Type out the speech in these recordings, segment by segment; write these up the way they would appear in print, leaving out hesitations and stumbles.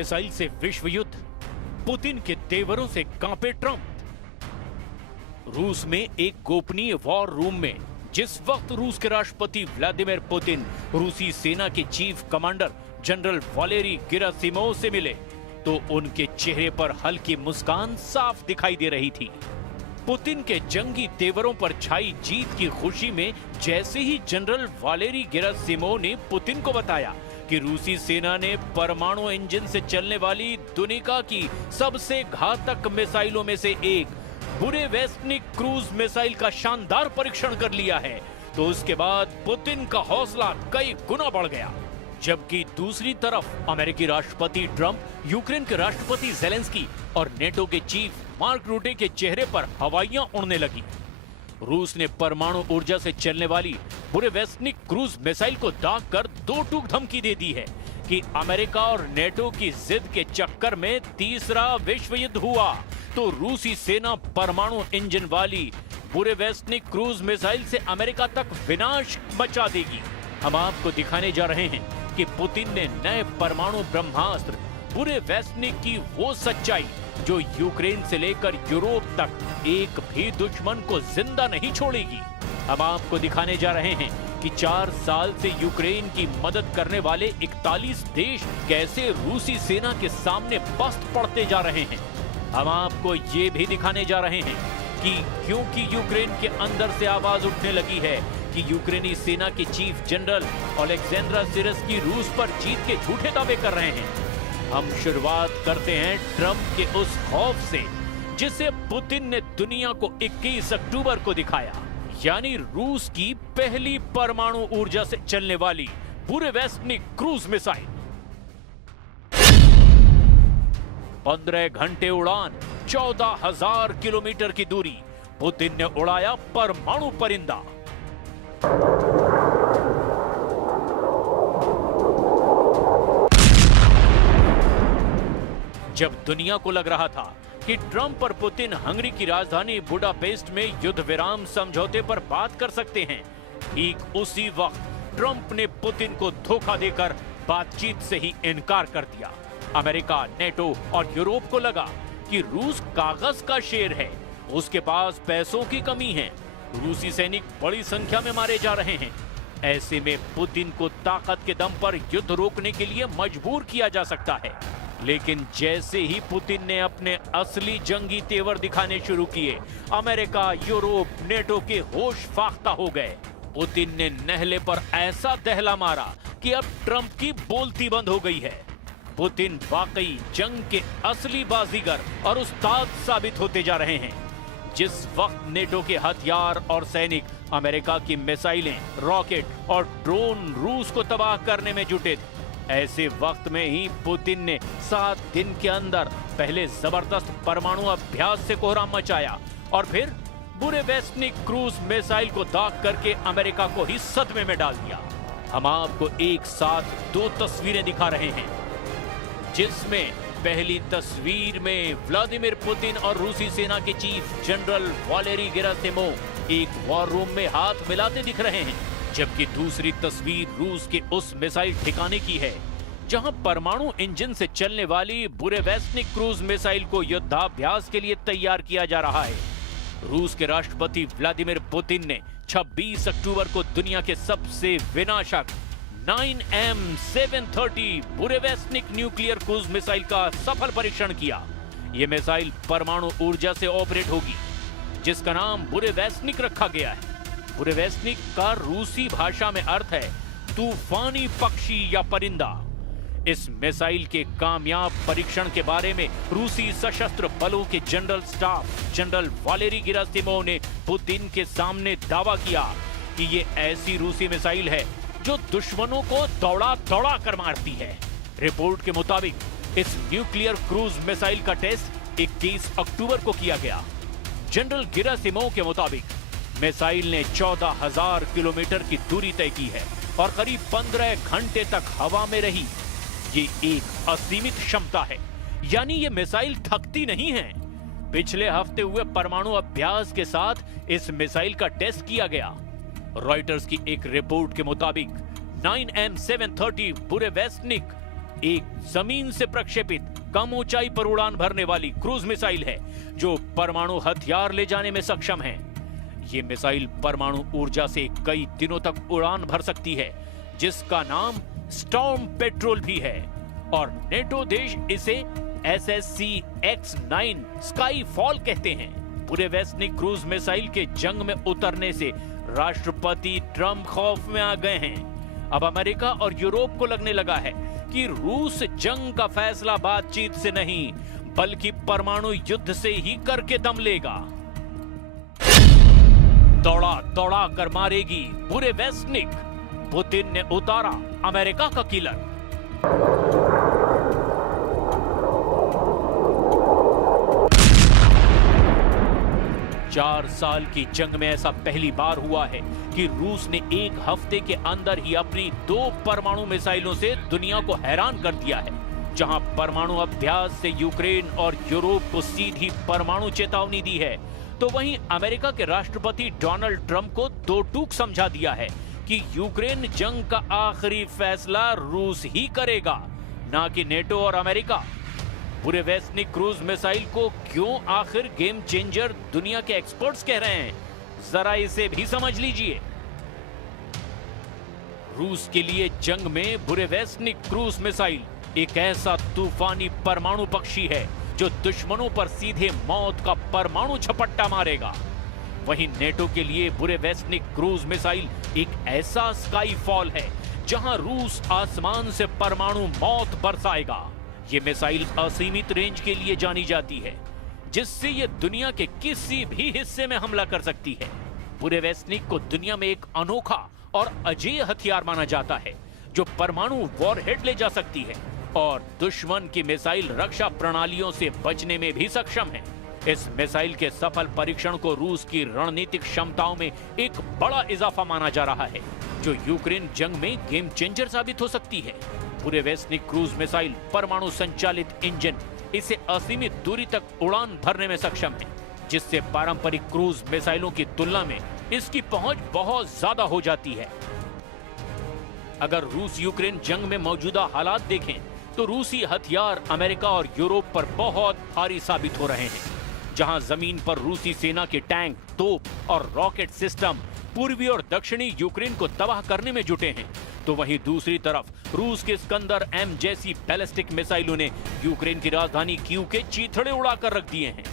Missile से विश्व युद्ध, पुतिन के तेवरों से कांपे ट्रंप। रूस में एक गोपनीय वॉर रूम में जिस वक्त रूस के राष्ट्रपति व्लादिमीर पुतिन रूसी सेना के chief commander general Valery Gerasimov से मिले तो उनके चेहरे पर हल्की मुस्कान साफ दिखाई दे रही थी। पुतिन के जंगी तेवरों पर छाई जीत की खुशी में जैसे ही जनरल वालेरी गेरासिमोव ने पुतिन को बताया कि रूसी सेना ने परमाणु इंजन से चलने वाली दुनिया की सबसे घातक मिसाइलों में से एक बुरेवेस्टनिक क्रूज मिसाइल का शानदार परीक्षण कर लिया है, तो उसके बाद पुतिन का हौसला कई गुना बढ़ गया। जबकि दूसरी तरफ अमेरिकी राष्ट्रपति ट्रंप, यूक्रेन के राष्ट्रपति ज़ेलेंस्की और नेटो के चीफ मार्क रूटे के चेहरे पर हवाइयां उड़ने लगी। रूस ने परमाणु ऊर्जा से चलने वाली बुरेवेस्टनिक क्रूज मिसाइल को दाग कर दो टूक धमकी दे दी है कि अमेरिका और नेटो की जिद के चक्कर में तीसरा विश्व युद्ध हुआ तो रूसी सेना परमाणु इंजन वाली बुरेवेस्टनिक क्रूज मिसाइल से अमेरिका तक विनाश मचा देगी। हम आपको दिखाने जा रहे हैं कि पुतिन ने नए परमाणु ब्रह्मास्त्र बुरेवेस्टनिक की वो सच्चाई जो यूक्रेन से लेकर यूरोप तक एक भी दुश्मन को जिंदा नहीं छोड़ेगी। हम आपको दिखाने जा रहे हैं कि 4 साल से यूक्रेन की मदद करने वाले 41 देश कैसे रूसी सेना के सामने पस्त पड़ते जा रहे हैं। हम आपको ये भी दिखाने जा रहे हैं कि क्योंकि यूक्रेन के अंदर से आवाज उठने लगी है कि यूक्रेनी सेना के चीफ जनरल ओलेक्जेंड्रा सिरस्की रूस पर जीत के झूठे दावे कर रहे हैं। हम शुरुआत करते हैं ट्रंप के उस खौफ से जिसे पुतिन ने दुनिया को 21 अक्टूबर को दिखाया, यानी रूस की पहली परमाणु ऊर्जा से चलने वाली बुरेवेस्टनिक क्रूज मिसाइल। 15 घंटे उड़ान, 14,000 किलोमीटर की दूरी, पुतिन ने उड़ाया परमाणु परिंदा। जब दुनिया को लग रहा था कि ट्रंप और पुतिन हंगरी की राजधानी बुडापेस्ट में युद्ध विराम समझौते पर बात कर सकते हैं, ठीक उसी वक्त ट्रंप ने पुतिन को धोखा देकर बातचीत से ही इनकार कर दिया। अमेरिका, नेटो और यूरोप को लगा कि रूस कागज का शेर है, उसके पास पैसों की कमी है, रूसी सैनिक बड़ी संख्या में मारे जा रहे हैं। ऐसे में पुतिन को ताकत के दम पर युद्ध रोकने के लिए मजबूर किया जा सकता है। लेकिन जैसे ही पुतिन ने अपने असली जंगी तेवर दिखाने शुरू किए, अमेरिका, यूरोप, नेटो के होश फाख्ता हो गए। पुतिन ने नहले पर ऐसा दहला मारा कि अब ट्रंप की बोलती बंद हो गई है। पुतिन वाकई जंग के असली बाजीगर और उस्ताद साबित होते जा रहे हैं। जिस वक्त नेटो के हथियार और सैनिक अमेरिका की मिसाइलें, रॉकेट और ड्रोन रूस को तबाह करने में जुटे, ऐसे वक्त में ही पुतिन ने 7 दिन के अंदर पहले जबरदस्त परमाणु अभ्यास से कोहराम मचाया और फिर बुरेवेस्टनिक क्रूज मिसाइल को दाग करके अमेरिका को ही सदमे में डाल दिया। हम आपको एक साथ 2 तस्वीरें दिखा रहे हैं, जिसमें पहली तस्वीर में व्लादिमीर पुतिन और रूसी सेना के चीफ जनरल वालेरी गेरासिमोव एक वॉर रूम में हाथ मिलाते दिख रहे हैं, जबकि दूसरी तस्वीर रूस के उस मिसाइल ठिकाने की है जहां परमाणु इंजन से चलने वाली बुरेवेस्टनिक क्रूज मिसाइल को युद्धाभ्यास के लिए तैयार किया जा रहा है। रूस के राष्ट्रपति व्लादिमीर पुतिन ने 26 अक्टूबर को दुनिया के सबसे विनाशक 9M730 Burevestnik nuclear cruise missile का सफल परीक्षण किया। यह मिसाइल परमाणु ऊर्जा से ऑपरेट होगी, जिसका नाम बुरेवेस्टनिक रखा गया है। बुरेवेस्टनिक का रूसी भाषा में अर्थ है तूफानी पक्षी या परिंदा। इस मिसाइल के कामयाब परीक्षण के बारे में रूसी सशस्त्र बलों के general staff general Valery Gerasimov ने पुतिन के सामने दावा किया कि ये ऐसी रूसी मिसाइल है जो दुश्मनों को दौड़ा दौड़ा कर मारती है। रिपोर्ट के मुताबिक इस न्यूक्लियर क्रूज मिसाइल का टेस्ट 21 अक्टूबर को किया गया। जनरल गेरासिमोव के मुताबिक मिसाइल ने 14,000 किलोमीटर की दूरी तय की है और करीब 15 घंटे तक हवा में रही। ये एक असीमित क्षमता है, यानी ये मिसाइल थकती नहीं है। पिछले हफ्ते हुए परमाणु अभ्यास के साथ इस मिसाइल का टेस्ट किया गया। रॉयटर्स की एक रिपोर्ट के मुताबिक 9M730 बुरेवेस्टनिक एक जमीन से प्रक्षेपित कम ऊंचाई पर उड़ान भरने वाली क्रूज मिसाइल है जो परमाणु हथियार ले जाने में सक्षम है। ये मिसाइल परमाणु ऊर्जा से कई दिनों तक उड़ान भर सकती है, जिसका नाम स्टॉर्म पेट्रोल भी है और नेटो देश इसे SSC-X9 स्काई फॉल कहते हैं। बुरेवेस्निक क्रूज मिसाइल के जंग में उतरने से राष्ट्रपति ट्रंप खौफ में आ गए हैं। अब अमेरिका और यूरोप को लगने लगा है कि रूस जंग का फैसला बातचीत से नहीं बल्कि परमाणु युद्ध से ही करके दम लेगा। दौड़ा दौड़ा कर मारेगी बुरेवेस्निक, पुतिन ने उतारा अमेरिका का किलर। 4 साल की जंग में ऐसा पहली बार हुआ है कि रूस ने एक हफ्ते के अंदर ही अपनी 2 परमाणु मिसाइलों से दुनिया को हैरान कर दिया है। जहां परमाणु अभ्यास से यूक्रेन और यूरोप को सीधी परमाणु चेतावनी दी है, तो वहीं अमेरिका के राष्ट्रपति डोनाल्ड ट्रंप को 2 टूक समझा दिया है कि यूक्रेन जंग का आखिरी फैसला रूस ही करेगा, ना कि नेटो और अमेरिका। बुरेवेस्निक क्रूज मिसाइल को क्यों आखिर गेम चेंजर दुनिया के एक्सपर्ट्स कह रहे हैं, जरा इसे भी समझ लीजिए। रूस के लिए जंग में बुरेवेस्निक क्रूज मिसाइल एक ऐसा तूफानी परमाणु पक्षी है जो दुश्मनों पर सीधे मौत का परमाणु झपट्टा मारेगा। वहीं नेटो के लिए बुरेवेस्निक क्रूज मिसाइल एक ऐसा स्काई फॉल है जहां रूस आसमान से परमाणु मौत बरसाएगा। ये मिसाइल असीमित रेंज के लिए जानी जाती है, जिससे ये दुनिया के किसी भी हिस्से में हमला कर सकती है। बुरेवेस्निक को दुनिया में एक अनोखा और अजेय हथियार माना जाता है जो परमाणु वॉरहेड ले जा सकती है और दुश्मन की मिसाइल रक्षा प्रणालियों से बचने में भी सक्षम है। इस मिसाइल के सफल परीक्षण को रूस की रणनीतिक क्षमताओं में एक बड़ा इजाफा माना जा रहा है, जो यूक्रेन जंग में गेम चेंजर साबित हो सकती है। बुरेवेस्निक क्रूज मिसाइल परमाणु संचालित इंजन इसे असीमित दूरी तक उड़ान भरने में सक्षम है, जिससे पारंपरिक क्रूज मिसाइलों की तुलना में इसकी पहुंच बहुत ज्यादा हो जाती है। अगर रूस यूक्रेन जंग में मौजूदा हालात देखें तो रूसी हथियार अमेरिका और यूरोप पर बहुत भारी साबित हो रहे हैं। जहां जमीन पर रूसी सेना के टैंक, तोप और रॉकेट सिस्टम पूर्वी और दक्षिणी यूक्रेन को तबाह करने में जुटे हैं, तो वहीं दूसरी तरफ रूस के स्कंदर M जैसी बैलिस्टिक मिसाइलों ने यूक्रेन की राजधानी कीव के चीथड़े उड़ाकर रख दिए हैं।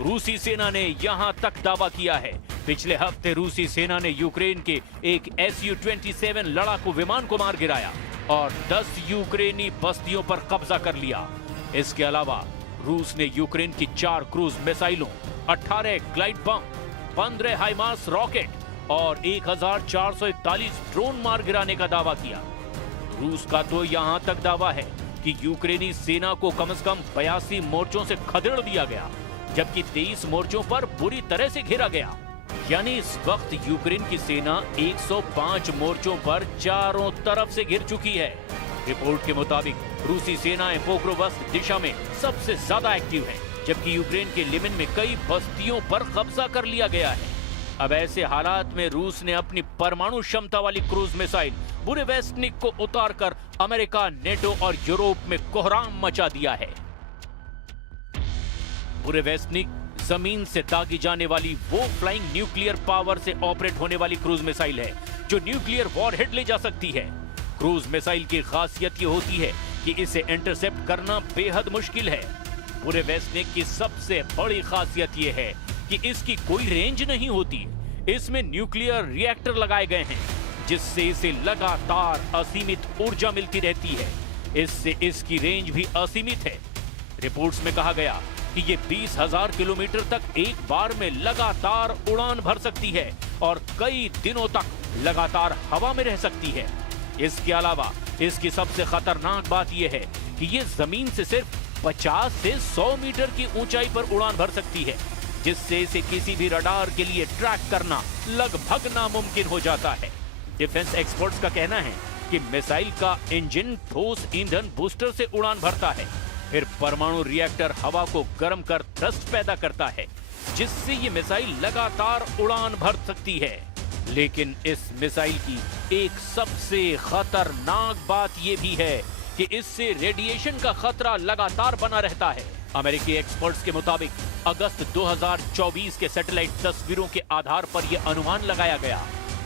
रूसी सेना ने यहां तक दावा किया है, पिछले हफ्ते रूसी सेना ने यूक्रेन के एक Su-27 लड़ाकू विमान को मार गिराया और 10 यूक्रेनी बस्तियों पर कब्जा कर लिया। इसके अलावा रूस ने यूक्रेन की 4 क्रूज मिसाइलों, 18 ग्लाइड बम, 15 हाइमार्स रॉकेट और 1441 ड्रोन मार गिराने का दावा किया। रूस का तो यहां तक दावा है कि यूक्रेनी सेना को कम से कम 82 मोर्चों से खदेड़ दिया गया, जबकि 23 मोर्चों पर बुरी तरह से घेरा गया। यानी इस वक्त यूक्रेन की सेना 105 मोर्चों पर चारों तरफ से घिर चुकी है। रिपोर्ट के मुताबिक रूसी सेनाएं पोक्रोवस्क दिशा में सबसे ज्यादा एक्टिव हैं, जबकि यूक्रेन के लिमन में कई बस्तियों पर कब्जा कर लिया गया है। अब ऐसे हालात में रूस ने अपनी परमाणु क्षमता वाली क्रूज मिसाइल बुरेवेस्निक को उतारकर अमेरिका, नेटो और यूरोप में कोहराम मचा दिया है। बुरेवेस्निक जमीन से दागी जाने वाली वो फ्लाइंग न्यूक्लियर पावर से ऑपरेट होने वाली क्रूज मिसाइल है जो न्यूक्लियर वॉरहेड ले जा सकती है। क्रूज मिसाइल की खासियत ये होती है कि इसे इंटरसेप्ट करना बेहद मुश्किल है। बुरेवेस्निक की सबसे बड़ी खासियत ये है कि इसकी कोई रेंज नहीं होती। इसमें न्यूक्लियर रिएक्टर लगाए गए हैं, जिससे इसे लगातार असीमित ऊर्जा मिलती रहती है। इससे इसकी रेंज भी असीमित है। रिपोर्ट्स में कहा गया कि ये 20,000 किलोमीटर तक एक बार में लगातार उड़ान भर सकती है और कई दिनों तक लगातार हवा में रह सकती है। इसके अलावा इसकी सबसे खतरनाक बात यह है कि ये जमीन से सिर्फ 50 से 100 मीटर की ऊंचाई पर उड़ान भर सकती है, जिससे इसे किसी भी रडार के लिए ट्रैक करना लगभग नामुमकिन हो जाता है। डिफेंस एक्सपर्ट्स का कहना है कि मिसाइल का इंजन ठोस ईंधन बूस्टर से उड़ान भरता है, फिर परमाणु रिएक्टर हवा को गर्म कर थ्रस्ट पैदा करता है, जिससे ये मिसाइल लगातार उड़ान भर सकती है। लेकिन इस मिसाइल की एक सबसे खतरनाक बात यह भी है कि इससे रेडिएशन का खतरा लगातार बना रहता है। अमेरिकी एक्सपर्ट्स के मुताबिक अगस्त 2024 के सैटेलाइट तस्वीरों के आधार पर यह अनुमान लगाया गया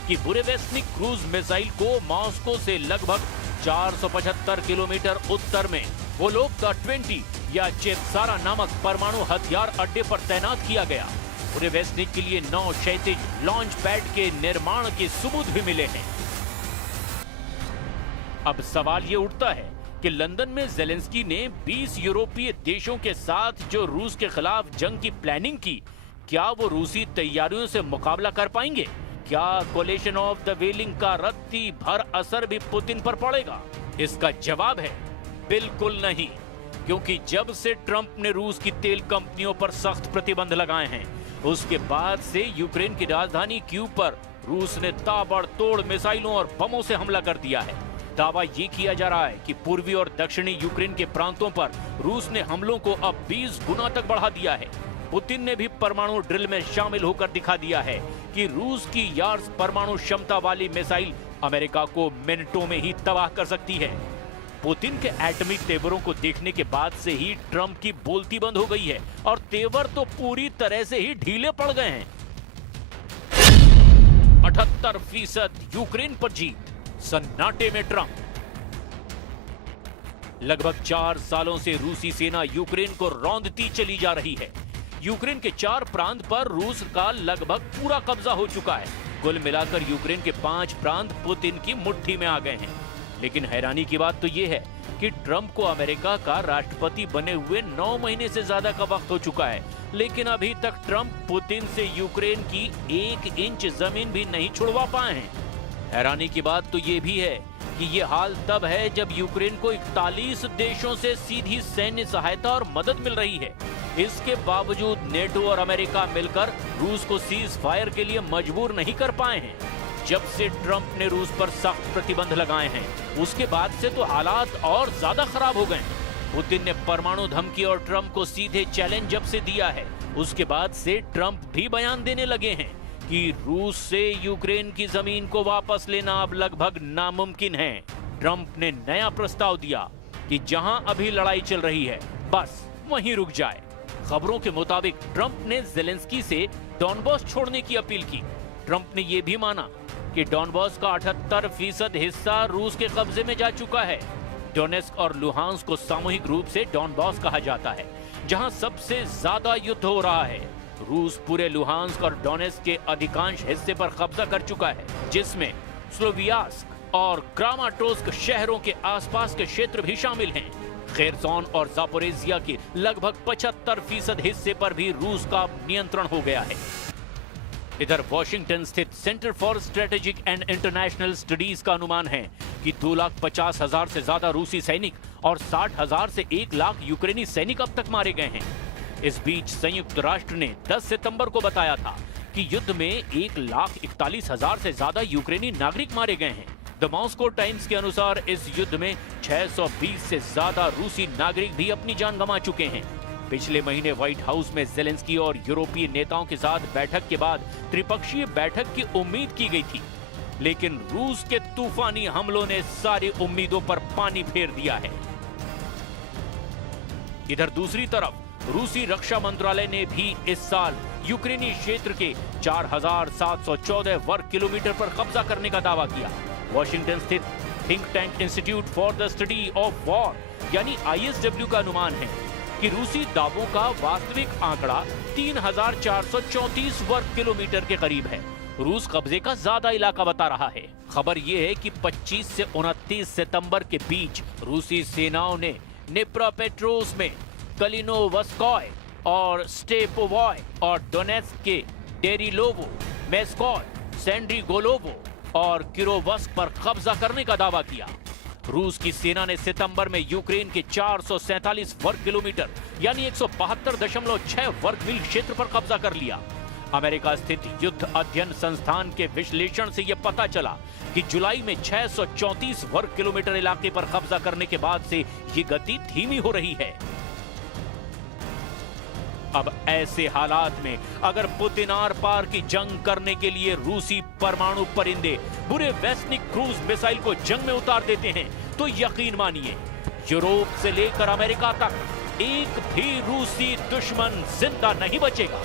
कि बुरेवेस्निक क्रूज मिसाइल को मॉस्को से लगभग 475 किलोमीटर उत्तर में वोलोग्दा 20 या चेपसारा नामक परमाणु हथियार अड्डे पर तैनात किया गया। बुरेवेस्निक के लिए 9 क्षैतिज लॉन्च पैड के निर्माण के सबूत भी मिले हैं। अब सवाल ये उठता है कि लंदन में ज़ेलेंस्की ने 20 यूरोपीय देशों के साथ जो रूस के खिलाफ जंग की प्लानिंग की, क्या वो रूसी तैयारियों से मुकाबला कर पाएंगे? क्या कोलिशन ऑफ द वेलिंग का रत्ती भर असर भी पुतिन पर पड़ेगा? इसका जवाब है बिल्कुल नहीं, क्योंकि जब से ट्रंप ने रूस की तेल कंपनियों पर सख्त प्रतिबंध लगाए हैं, उसके बाद से यूक्रेन की राजधानी कीव पर रूस ने ताबड़तोड़ मिसाइलों और बमों से हमला कर दिया है। दावा ये किया जा रहा है कि पूर्वी और दक्षिणी यूक्रेन के प्रांतों पर रूस ने हमलों को अब 20 गुना तक बढ़ा दिया है। पुतिन ने भी परमाणु ड्रिल में शामिल होकर दिखा दिया है कि रूस की यार्स परमाणु क्षमता वाली मिसाइल अमेरिका को मिनटों में ही तबाह कर सकती है। पुतिन के एटॉमिक तेवरों को देखने के बाद से ही ट्रंप की बोलती बंद हो गई है और तेवर तो पूरी तरह से ही ढीले पड़ गए हैं। 78% यूक्रेन पर जीत, सन्नाटे में ट्रंप। लगभग 4 सालों से रूसी सेना यूक्रेन को रौंदती चली जा रही है। यूक्रेन के 4 प्रांत पर रूस का लगभग पूरा कब्जा हो चुका है। कुल मिलाकर यूक्रेन के 5 प्रांत पुतिन की मुट्ठी में आ गए हैं। लेकिन हैरानी की बात तो यह है कि ट्रंप को अमेरिका का राष्ट्रपति बने हुए 9 महीने से ज्यादा का वक्त हो चुका है, लेकिन अभी तक ट्रंप पुतिन से यूक्रेन की 1 इंच जमीन भी नहीं छुड़वा पाए हैं। हैरानी की बात तो ये भी है कि ये हाल तब है जब यूक्रेन को 41 देशों से सीधी सैन्य सहायता और मदद मिल रही है। इसके बावजूद नेटो और अमेरिका मिलकर रूस को सीज फायर के लिए मजबूर नहीं कर पाए हैं। जब से ट्रंप ने रूस पर सख्त प्रतिबंध लगाए हैं, उसके बाद से तो हालात और ज्यादा खराब हो गए हैं। पुतिन ने परमाणु धमकी और ट्रंप को सीधे चैलेंज जब से दिया है, उसके बाद से ट्रंप भी बयान देने लगे हैं कि रूस से यूक्रेन की जमीन को वापस लेना अब लगभग नामुमकिन है। ट्रंप ने नया प्रस्ताव दिया कि जहां अभी लड़ाई चल रही है, बस वहीं रुक जाए। खबरों के मुताबिक ट्रंप ने ज़ेलेंस्की से डॉनबॉस छोड़ने की अपील की। ट्रंप ने यह भी माना कि डॉनबॉस का 78% हिस्सा रूस के कब्जे में जा चुका है। डोनेस्क और लुहांस्क को सामूहिक रूप से डॉनबॉस कहा जाता है, जहां सबसे ज्यादा युद्ध हो रहा है। रूस पूरे लुहांस्क और डोनेस्क के अधिकांश हिस्से पर कब्जा कर चुका है, जिसमें स्लोवियास्क और क्रामाटोर्स्क शहरों के आसपास के क्षेत्र भी शामिल हैं। खेरसोन और जापोरेजिया के लगभग 75% हिस्से पर भी रूस का नियंत्रण हो गया है। इधर वॉशिंगटन स्थित centre for strategic and international studies का अनुमान है कि 2,50,000 से ज्यादा रूसी सैनिक और 60,000 से 1 लाख यूक्रेनी सैनिक अब तक मारे गए हैं। इस बीच संयुक्त राष्ट्र ने 10 सितंबर को बताया था कि युद्ध में 1,41,000 से ज्यादा यूक्रेनी नागरिक मारे गए हैं। द मॉस्को टाइम्स के अनुसार इस युद्ध में 620 से ज्यादा रूसी नागरिक भी अपनी जान गंवा चुके हैं। पिछले महीने व्हाइट हाउस में ज़ेलेंस्की और यूरोपीय नेताओं के साथ बैठक के बाद त्रिपक्षीय बैठक की उम्मीद की गई थी, लेकिन रूस के तूफानी हमलों ने सारी उम्मीदों पर पानी फेर दिया है। इधर दूसरी तरफ रूसी रक्षा मंत्रालय ने भी इस साल यूक्रेनी क्षेत्र के 4,714 वर्ग किलोमीटर पर कब्जा करने का दावा किया। वॉशिंगटन स्थित think tank institute for the study of war यानी ISW का अनुमान है कि रूसी दावों का वास्तविक आंकड़ा 3,434 वर्ग किलोमीटर के करीब है। रूस कब्जे का ज्यादा इलाका बता रहा है। खबर यह है कि 25 से 29 सितंबर के बीच रूसी सेनाओं ने निप्रोपेट्रोव्स्क में कलिनोवस्कोय और स्टेपोवॉय और डोनेत्स्क के डेरिलोवो, मेस्कोय, सेंड्रीगोलोवो और किरोवस्क पर कब्जा करने का दावा किया। रूस की सेना ने सितंबर में यूक्रेन के 447 वर्ग किलोमीटर यानी 172.6 वर्ग मील क्षेत्र पर कब्जा कर लिया। अमेरिका स्थित युद्ध अध्ययन संस्थान के विश्लेषण से यह पता चला कि जुलाई में 634 वर्ग किलोमीटर इलाके पर कब्जा करने के बाद से ये गति धीमी हो रही है। अब ऐसे हालात में अगर पुतिन आर पार की जंग करने के लिए रूसी परमाणु परिंदे बुरेवेस्निक क्रूज मिसाइल को जंग में उतार देते हैं, तो यकीन मानिए यूरोप से लेकर अमेरिका तक एक भी रूसी दुश्मन जिंदा नहीं बचेगा।